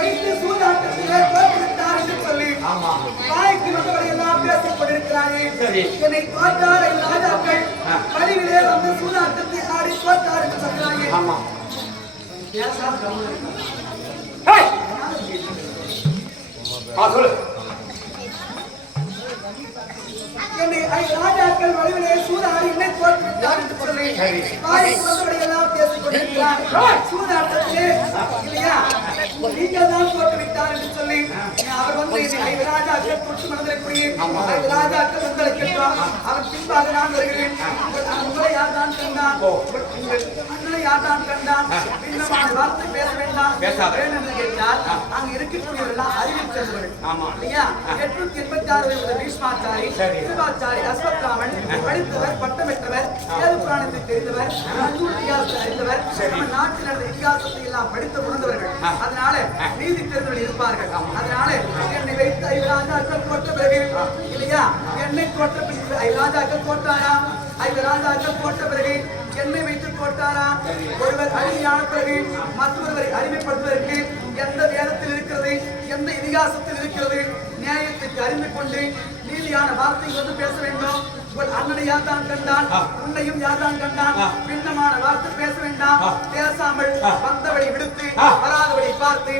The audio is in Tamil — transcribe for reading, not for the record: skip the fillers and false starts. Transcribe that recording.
வைத்து சூதாட்டத்திலே தோற்றுவிட்டார் என்று சொல்லி வாய்க்கு வந்தவரை எல்லாம் பேசிக் கொண்டிருக்கிறாரே. என்னை தோற்றார் ராஜாக்கள் வழிவிலே வந்து சூதாட்டத்தை ஆடி தோற்றார் என்று சொல்கிறாயே. என்னை ராஜாக்கள் வழிவிலே சூதாடி என்னை தோற்றுவிட்டார் என்று சொல்லி வாய்க்கு வந்தவரை எல்லாம் பேசிக் கொண்டிருக்கிறார். சூதாட்டத்திலே இல்லையா நீங்கள் தான் தோற்றுவிட்டார் என்று சொல்லி அவர் வந்து ராஜாக்கள் தொட்டு மனதிற்குரிய ராஜாக்கள் வந்தளிக்கின்றார். அவன் பின்பாக நான் வருகிறேன். உங்களை யார் தான் கண்டான்? அண்ணனை யார் தான் கண்டான்? பின்னமான வார்த்தை பேச வேண்டாம் என்று கேட்டால் அங்கு இருக்கக்கூடியவர்கள் அறிவில் சேர்ந்தவர்கள் இல்லையா? 886 பீஷ்மாச்சாரி, கிருபாச்சாரி, அஸ்வத்ராமன் படித்தவர், பட்டம் பெற்றவர், ஏது புராணத்தை தெரிந்தவர், இதிகாசத்தை அறிந்தவர், நம்ம நாட்டில் நடந்த இதிகாசத்தை எல்லாம் படித்து உணர்ந்தவர்கள். அதனால நீதி தெரிந்தவர்கள் இருப்பார்கள். அதனால என்னை வைத்து ஐராஜாக்கள் போட்ட பிறகு இல்லையா என்னை போட்ட பிறகு ஐராஜாக்கள் போட்டாரா? ஐராஜாக்கள் போட்ட பிறகு என்னை வைத்து போட்டாரா? ஒருவர் அடிமையான பிறகு மற்றொருவரை அடிமைப்படுத்துவதற்கு எந்த வேதத்தில் இருக்கிறது, எந்த இதிகாசத்தில் இருக்கிறது? நியாயத்துக்கு அறிந்து கொண்டு நீதியான வார்த்தை வந்து பேச வேண்டும். உங்கள் அண்ணனை யார் தான் கண்டான்? உன்னையும் யார் தான் கண்டான்? பின்னமான வார்த்தை பேச வேண்டாம். பேசாமல் வந்தவளை விடுத்து வராதவளை பார்த்து